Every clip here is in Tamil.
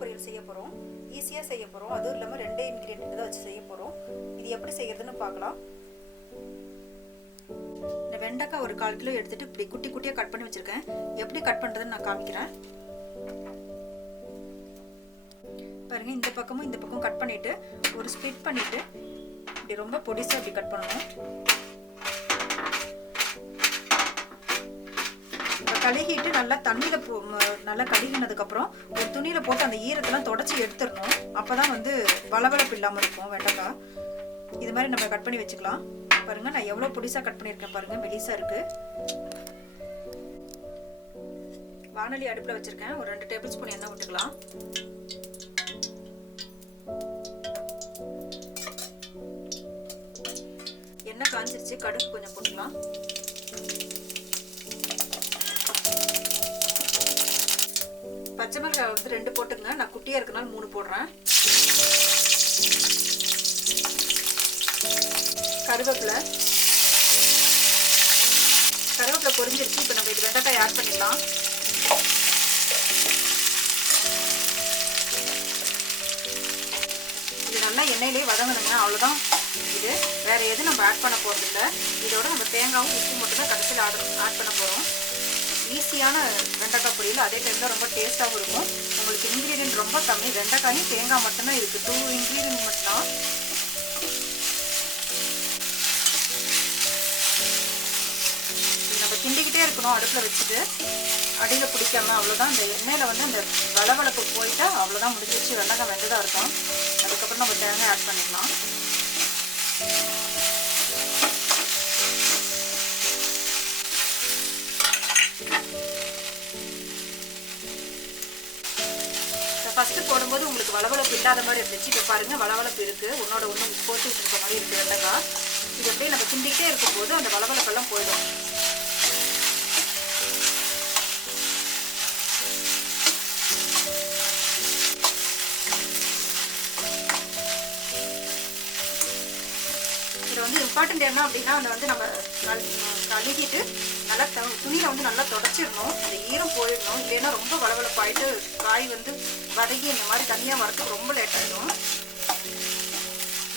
பொரியல் செய்ய போகிறோம். ஈஸியாக செய்ய போகிறோம். அதுவும் இல்லாமல் 2 இன்க்ரீடியன்ட் தான் வச்சு செய்ய போகிறோம். இது எப்படி செய்யறதுன்னு பார்க்கலாம். இந்த வெண்டைக்காய் ஒரு 1/4 கிலோ எடுத்துட்டு இப்படி குட்டி குட்டியாக கட் பண்ணி வச்சுருக்கேன். எப்படி கட் பண்ணுறதுன்னு நான் காமிக்கிறேன் பாருங்கள். இந்த பக்கமும் இந்த பக்கம் கட் பண்ணிவிட்டு ஒரு ஸ்ப்ளிட் பண்ணிவிட்டு இப்படி ரொம்ப பொடிசாக இப்படி கட் பண்ணணும். கழுகிட்டு நல்லா தண்ணியில் நல்லா கழுகினதுக்கப்புறம் ஒரு துணியில் போட்டு அந்த ஈரத்தெல்லாம் தொடச்சி எடுத்துடணும். அப்போ தான் வந்து வளவளப்பு இல்லாமல் இருக்கும் வெண்டைக்காய். இது மாதிரி நம்ம கட் பண்ணி வச்சுக்கலாம். பாருங்கள், நான் எவ்வளோ பொடிசாக கட் பண்ணியிருக்கேன் பாருங்கள், மெலிசாக இருக்குது. வானொலி அடுப்பில் வச்சுருக்கேன். ஒரு 2 டேபிள் ஸ்பூன் எண்ணெய் விட்டுக்கலாம். எண்ணெய் காஞ்சிருச்சு, கடுகு கொஞ்சம் போட்டுக்கலாம். பச்சை மிளகாய் வந்து 2 போட்டுங்க. நான் குட்டியாக இருக்கனால 3 போடுறேன். கருவேப்பிலை பொரிஞ்சிருச்சு. இப்போ நம்ம இது வெண்டைக்காய் ஆட் பண்ணிடலாம். இது நல்லா எண்ணெயிலே வதங்கணுங்க, அவ்வளோதான். இது வேற எதுவும் நம்ம ஆட் பண்ண போகிறது இல்லை. இதோட நம்ம தேங்காயும் உப்பு மட்டும் தான் கடைசியில் ஆட் பண்ண போகிறோம். ஈஸியான வெண்டைக்காய் பொரியல், அதே டைமில் ரொம்ப டேஸ்ட்டாகவும் இருக்கும். உங்களுக்கு இன்க்ரீடியன்ட் ரொம்ப கம்மி. வெண்டைக்காயும் தேங்காய் மட்டும்தான் இருக்குது. 2 இன்க்ரீடியன்ட் மட்டும்தான். நம்ம கிண்டிக்கிட்டே இருக்கணும் அடுப்பில் வச்சுட்டு, அடியில் பிடிக்காம. அவ்வளோதான். இந்த எண்ணெயில் வந்து அந்த வளவளப்பு போயிட்டா அவ்வளோதான், முடிஞ்சிச்சு. வெண்டைக்காய் வெந்ததாக இருக்கும். அதுக்கப்புறம் நம்ம தேங்காய் ஆட் பண்ணிக்கலாம். ஃபஸ்ட்டு போடும்போது உங்களுக்கு வளவளப்பு இல்லாத மாதிரி இருந்துச்சு. இப்போ பாருங்கள், வளவளப்பு இருக்குது. ஒன்னோட ஒன்று போட்டு வச்சுருக்க மாதிரி இருக்குது வெண்டைக்காய். இது அப்படியே நம்ம கிண்டிக்கிட்டே இருக்கும்போது அந்த வளவளப்பெல்லாம் போயிடும். இதில் வந்து இம்பார்ட்டன்ட் என்ன அப்படின்னா, அதை வந்து நம்ம கழுகிட்டு நல்லா துணியில் வந்து நல்லா தொடச்சிடணும். அந்த ஈரம் போயிடணும். இல்லைன்னா ரொம்ப வளவளப்பாயிட்டு காய் வந்து வதங்கி இந்த மாதிரி தனியாக வரத்துக்கு ரொம்ப லேட் ஆகிடும்.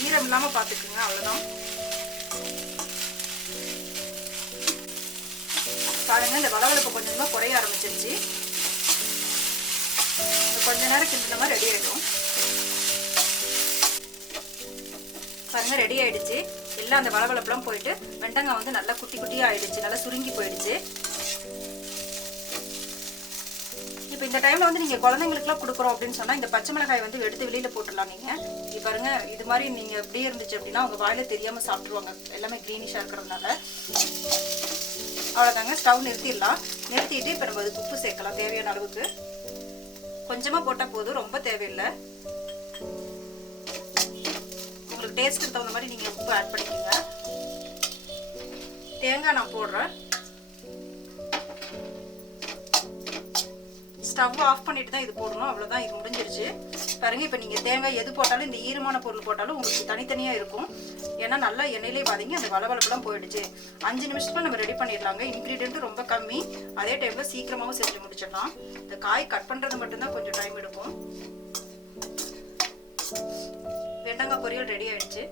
ஈரம் இல்லாமல் பார்த்துக்குங்க, அவ்வளோதான். பாருங்கள், இந்த வளவளப்பு கொஞ்சம் கொஞ்சமாக குறைய ஆரம்பிச்சிருச்சு. கொஞ்ச நேரம் கிண்டுன மாதிரி ரெடி ஆகிடும். பாருங்கள், ரெடி ஆகிடுச்சு. எல்லாம் அந்த வளவளப்புலாம் போயிட்டு வெண்டைக்காய் வந்து நல்லா குட்டி குட்டியாக ஆகிடுச்சு. நல்லா சுருங்கி போயிடுச்சு. இப்போ இந்த டைமில் வந்து நீங்கள் குழந்தைங்களுக்குலாம் கொடுக்குறோம் அப்படின்னு சொன்னால் இந்த பச்சை மிளகாய் வந்து எடுத்து வெளியில் போட்டுடலாம். நீங்கள் இது பாருங்கள், இது மாதிரி நீங்கள் எப்படியே இருந்துச்சு அப்படின்னா அவங்க வாயில் தெரியாமல் சாப்பிட்ருவாங்க. எல்லாமே க்ரீனிஷாக இருக்கிறதுனால. அவ்வளோதாங்க, ஸ்டவ் நிறுத்திடலாம். நிறுத்திட்டு இப்போ நம்ம அதுக்கு உப்பு சேர்க்கலாம். தேவையான அளவுக்கு கொஞ்சமாக போட்டால் போதும், ரொம்ப தேவையில்லை. உங்களுக்கு டேஸ்ட்டுக்கு தகுந்த மாதிரி நீங்கள் உப்பு ஆட் பண்ணிக்கோங்க. தேங்காய் நான் போடுறேன். ஸ்டவ் ஆஃப் பண்ணிட்டு தான் இது போடணும். அவ்வளோதான், இது முடிஞ்சிருச்சு. பாருங்கள், இப்போ நீங்கள் தேங்காய் எது போட்டாலும், இந்த ஈரமான பொருள் போட்டாலும் உங்களுக்கு தனித்தனியாக இருக்கும். ஏன்னா நல்லா எண்ணெயிலே வதங்கி அந்த வளவளப்புலாம் போயிடுச்சு. 5 நிமிஷத்துல நம்ம ரெடி பண்ணிடலாங்க. இன்க்ரீடியன்ட் ரொம்ப கம்மி, அதே டைமில் சீக்கிரமாகவும் செஞ்சு முடிச்சிடலாம். இந்த காய் கட் பண்ணுறது மட்டும்தான் கொஞ்சம் டைம் எடுக்கும். வெண்டைக்காய் பொரியல் ரெடி ஆயிடுச்சு.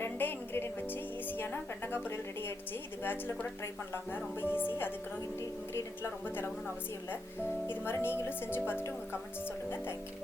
ரெண்டே இன்க்ரீடியன்ட் வச்சு ஈஸியான வெண்டைக்காய் பொரியல் ரெடி ஆயிடுச்சு. இது பேட்சில் கூட ட்ரை பண்ணலாங்க, ரொம்ப ஈஸி. அதுக்கு இன்க்ரீடியன்ட்லாம் ரொம்ப திறவணும்னு அவசியம் இல்லை. இது மாதிரி நீங்களும் செஞ்சு பார்த்துட்டு உங்கள் கமெண்ட்ஸ் சொல்லுங்கள். தேங்க்யூ.